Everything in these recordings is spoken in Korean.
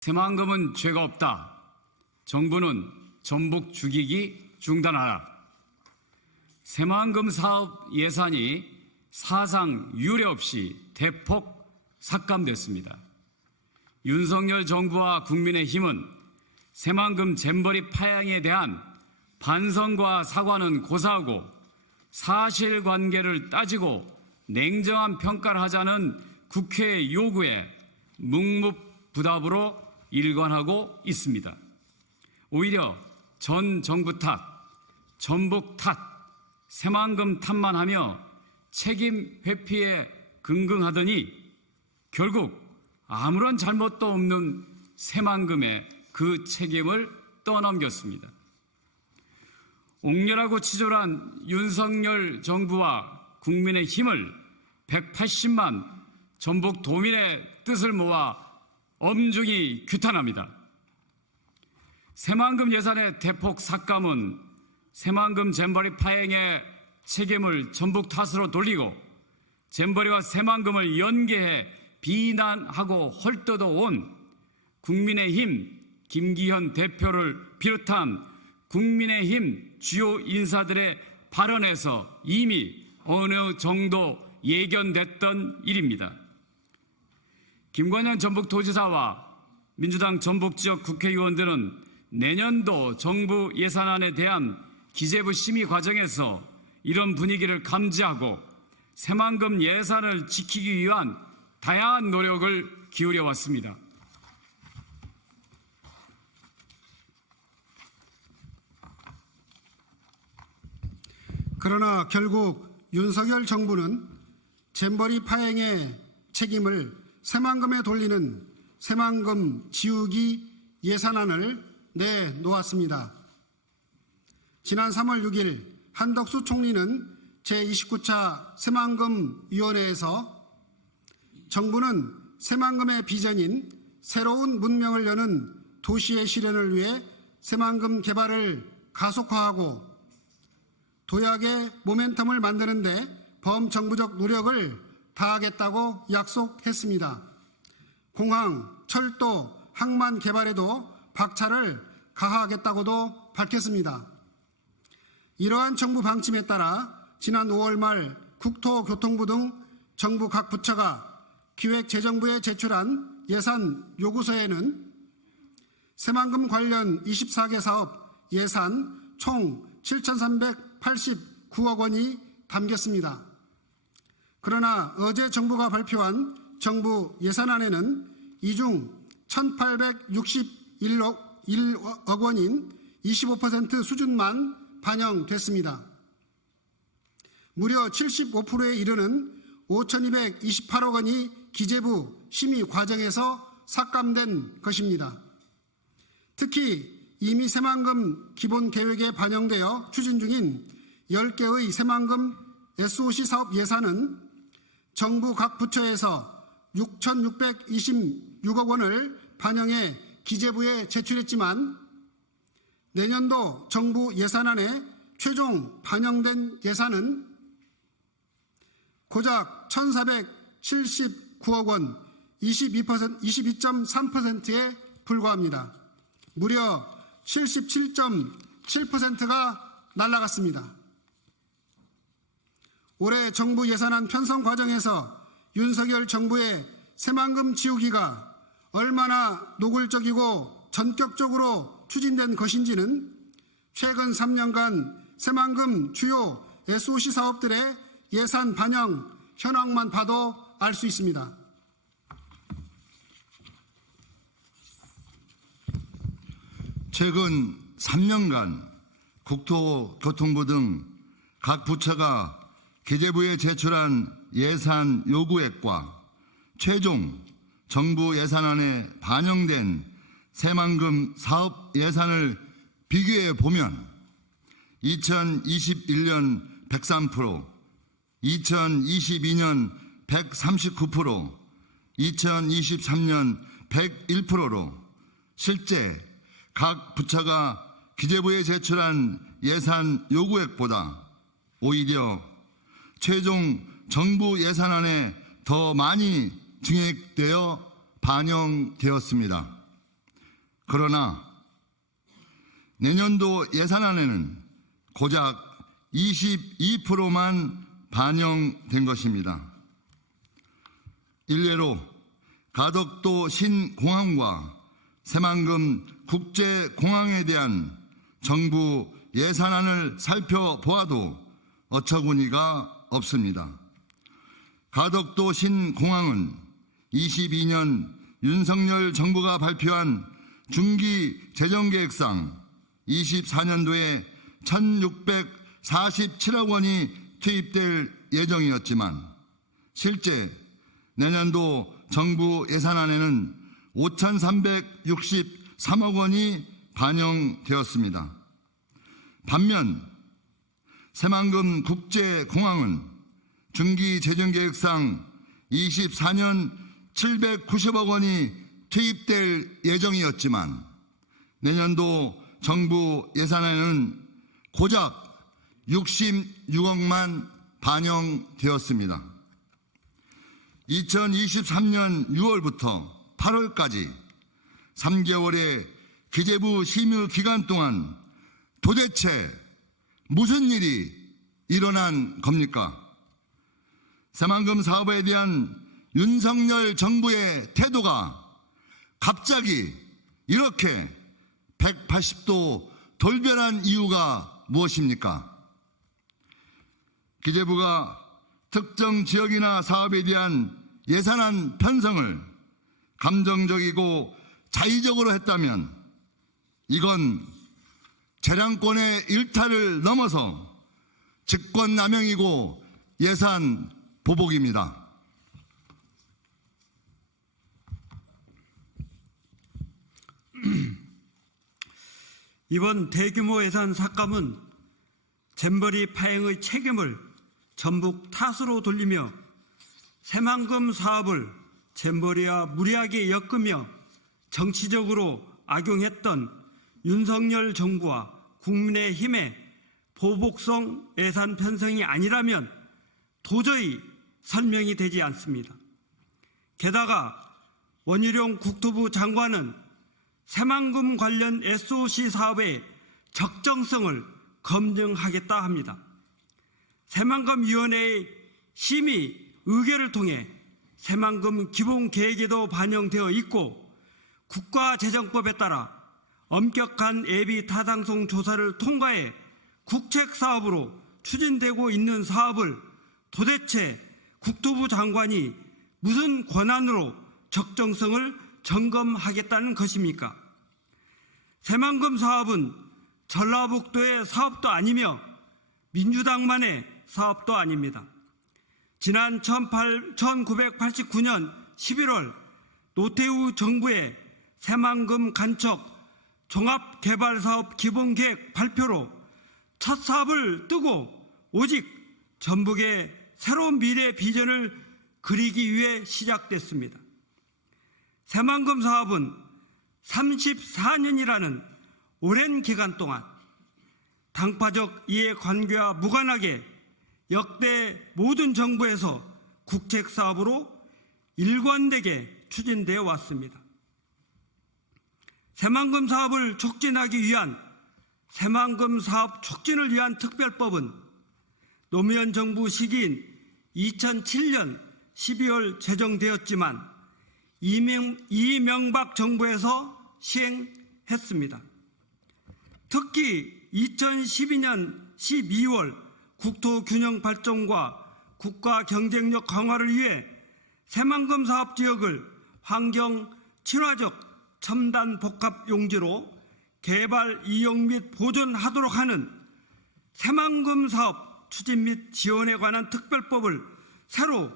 새만금은 죄가 없다. 정부는 전북 죽이기 중단하라. 새만금 사업 예산이 사상 유례 없이 대폭 삭감됐습니다. 윤석열 정부와 국민의힘은 새만금 잼버리 파행에 대한 반성과 사과는 고사하고 사실관계를 따지고 냉정한 평가를 하자는 국회의 요구에 묵묵부답으로 일관하고 있습니다. 오히려 전 정부 탓, 전북 탓, 새만금 탓만 하며 책임 회피에 긍긍하더니 결국 아무런 잘못도 없는 새만금에 그 책임을 떠넘겼습니다. 옥렬하고 치졸한 윤석열 정부와 국민의힘을 180만 전북 도민의 뜻을 모아 엄중히 규탄합니다. 새만금 예산의 대폭 삭감은 새만금 잼버리 파행의 책임을 전북 탓으로 돌리고 잼버리와 새만금을 연계해 비난하고 헐뜯어온 국민의힘 김기현 대표를 비롯한 국민의힘 주요 인사들의 발언에서 이미 어느 정도 예견됐던 일입니다. 김관영 전북도지사와 민주당 전북지역 국회의원들은 내년도 정부 예산안에 대한 기재부 심의 과정에서 이런 분위기를 감지하고 새만금 예산을 지키기 위한 다양한 노력을 기울여 왔습니다. 그러나 결국 윤석열 정부는 잼버리 파행의 책임을 새만금에 돌리는 새만금 지우기 예산안을 내놓았습니다. 지난 3월 6일 한덕수 총리는 제29차 새만금위원회에서 정부는 새만금의 비전인 새로운 문명을 여는 도시의 실현을 위해 새만금 개발을 가속화하고 도약의 모멘텀을 만드는 데 범정부적 노력을 다하겠다고 약속했습니다. 공항, 철도, 항만 개발에도 박차를 가하겠다고도 밝혔습니다. 이러한 정부 방침에 따라 지난 5월 말 국토교통부 등 정부 각 부처가 기획재정부에 제출한 예산 요구서에는 새만금 관련 24개 사업 예산 총 7,389억 원이 담겼습니다. 그러나 어제 정부가 발표한 정부 예산안에는 이 중 1,861억 원인 25% 수준만 반영됐습니다. 무려 75%에 이르는 5,228억 원이 기재부 심의 과정에서 삭감된 것입니다. 특히 이미 새만금 기본계획에 반영되어 추진 중인 10개의 새만금 SOC 사업 예산은 정부 각 부처에서 6,626억 원을 반영해 기재부에 제출했지만 내년도 정부 예산안에 최종 반영된 예산은 고작 1,479억 원, 22.3%에 불과합니다. 무려 77.7%가 날아갔습니다. 올해 정부 예산안 편성 과정에서 윤석열 정부의 새만금 지우기가 얼마나 노골적이고 전격적으로 추진된 것인지는 최근 3년간 새만금 주요 SOC 사업들의 예산 반영 현황만 봐도 알 수 있습니다. 최근 3년간 국토교통부 등 각 부처가 기재부에 제출한 예산 요구액과 최종 정부 예산안에 반영된 새만금 사업 예산을 비교해 보면 2021년 103%, 2022년 139%, 2023년 101%로 실제 각 부처가 기재부에 제출한 예산 요구액보다 오히려 최종 정부 예산안에 더 많이 증액되어 반영되었습니다. 그러나 내년도 예산안에는 고작 22%만 반영된 것입니다. 일례로 가덕도 신공항과 새만금 국제공항에 대한 정부 예산안을 살펴보아도 어처구니가 없습니다. 가덕도 신공항은 22년 윤석열 정부가 발표한 중기 재정계획상 24년도에 1,647억 원이 투입될 예정이었지만 실제 내년도 정부 예산안에는 5,363억 원이 반영되었습니다. 반면 새만금 국제공항은 중기 재정계획상 24년 790억 원이 투입될 예정이었지만 내년도 정부 예산안에는 고작 66억만 반영되었습니다. 2023년 6월부터 8월까지 3개월의 기재부 심의 기간 동안 도대체 무슨 일이 일어난 겁니까? 새만금 사업에 대한 윤석열 정부의 태도가 갑자기 이렇게 180도 돌변한 이유가 무엇입니까? 기재부가 특정 지역이나 사업에 대한 예산안 편성을 감정적이고 자의적으로 했다면 이건 재량권의 일탈을 넘어서 직권남용이고 예산 보복입니다. 이번 대규모 예산 삭감은 잼버리 파행의 책임을 전북 탓으로 돌리며 새만금 사업을 잼버리와 무리하게 엮으며 정치적으로 악용했던 윤석열 정부와 국민의힘의 보복성 예산 편성이 아니라면 도저히 설명이 되지 않습니다. 게다가 원희룡 국토부 장관은 새만금 관련 SOC 사업의 적정성을 검증하겠다 합니다. 새만금위원회의 심의 의결을 통해 새만금 기본계획에도 반영되어 있고 국가재정법에 따라 엄격한 예비 타당성 조사를 통과해 국책사업으로 추진되고 있는 사업을 도대체 국토부 장관이 무슨 권한으로 적정성을 점검하겠다는 것입니까? 새만금 사업은 전라북도의 사업도 아니며 민주당만의 사업도 아닙니다. 지난 1989년 11월 노태우 정부의 새만금 간척 종합개발사업 기본계획 발표로 첫 사업을 뜨고 오직 전북의 새로운 미래 비전을 그리기 위해 시작됐습니다. 새만금 사업은 34년이라는 오랜 기간 동안 당파적 이해관계와 무관하게 역대 모든 정부에서 국책사업으로 일관되게 추진되어 왔습니다. 새만금 사업을 촉진하기 위한 새만금 사업 촉진을 위한 특별법은 노무현 정부 시기인 2007년 12월 제정되었지만 이명박 정부에서 시행했습니다. 특히 2012년 12월 국토균형 발전과 국가 경쟁력 강화를 위해 새만금 사업 지역을 환경 친화적 첨단 복합 용지로 개발 이용 및 보존하도록 하는 새만금 사업 추진 및 지원에 관한 특별법을 새로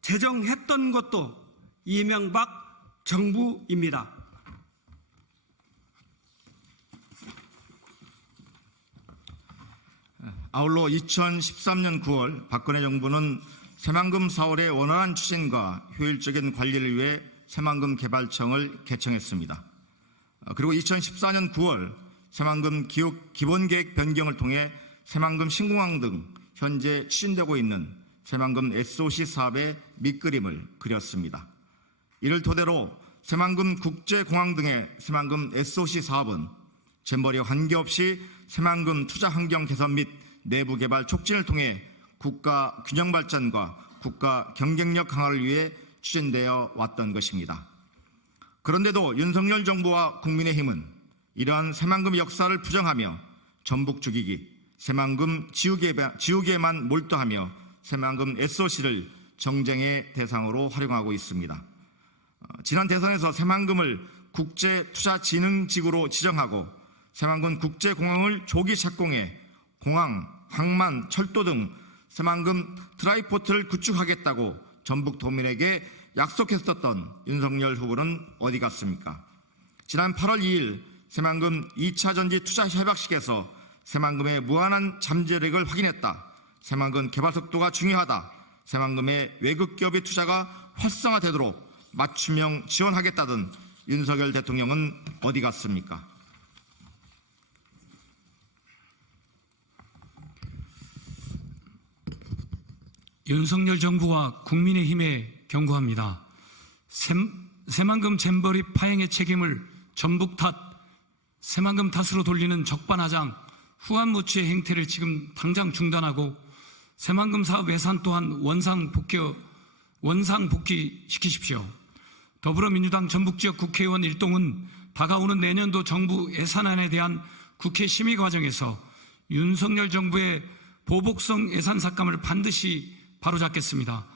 제정했던 것도 이명박 정부입니다. 아울러 2013년 9월 박근혜 정부는 새만금 사업의 원활한 추진과 효율적인 관리를 위해 새만금 개발청을 개청했습니다. 그리고 2014년 9월 새만금 기본계획 변경을 통해 새만금 신공항 등 현재 추진되고 있는 새만금 SOC 사업의 밑그림을 그렸습니다. 이를 토대로 새만금 국제공항 등의 새만금 SOC 사업은 잼버리와 관계없이 새만금 투자 환경 개선 및 내부 개발 촉진을 통해 국가 균형 발전과 국가 경쟁력 강화를 위해 추진되어 왔던 것입니다. 그런데도 윤석열 정부와 국민의힘은 이러한 새만금 역사를 부정하며 전북 죽이기, 새만금 지우개에만 몰두하며 새만금 SOC를 정쟁의 대상으로 활용하고 있습니다. 지난 대선에서 새만금을 국제투자진흥지구로 지정하고 새만금 국제공항을 조기 착공해 공항, 항만, 철도 등 새만금 트라이포트를 구축하겠다고 전북도민에게 약속했었던 윤석열 후보는 어디 갔습니까? 지난 8월 2일 새만금 2차 전지 투자 협약식에서 새만금의 무한한 잠재력을 확인했다. 새만금 개발 속도가 중요하다. 새만금의 외국 기업의 투자가 활성화되도록 맞춤형 지원하겠다던 윤석열 대통령은 어디 갔습니까? 윤석열 정부와 국민의힘에 경고합니다. 새만금 잼버리 파행의 책임을 전북 탓, 새만금 탓으로 돌리는 적반하장, 후한무치의 행태를 지금 당장 중단하고 새만금 사업 예산 또한 원상복귀시키십시오. 더불어민주당 전북지역 국회의원 일동은 다가오는 내년도 정부 예산안에 대한 국회 심의 과정에서 윤석열 정부의 보복성 예산 삭감을 반드시 바로잡겠습니다.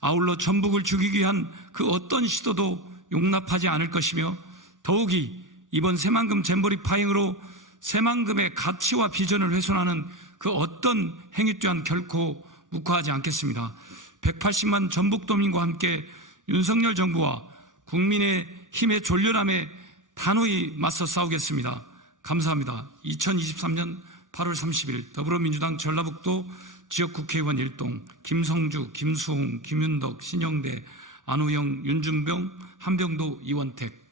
아울러 전북을 죽이기 위한 그 어떤 시도도 용납하지 않을 것이며 더욱이 이번 새만금 잼버리 파행으로 새만금의 가치와 비전을 훼손하는 그 어떤 행위 또한 결코 묵과하지 않겠습니다. 180만 전북도민과 함께 윤석열 정부와 국민의힘의 졸렬함에 단호히 맞서 싸우겠습니다. 감사합니다. 2023년 8월 30일 더불어민주당 전라북도 지역국회의원 일동 김성주, 김수홍, 김윤덕, 신영대, 안호영, 윤준병, 한병도, 이원택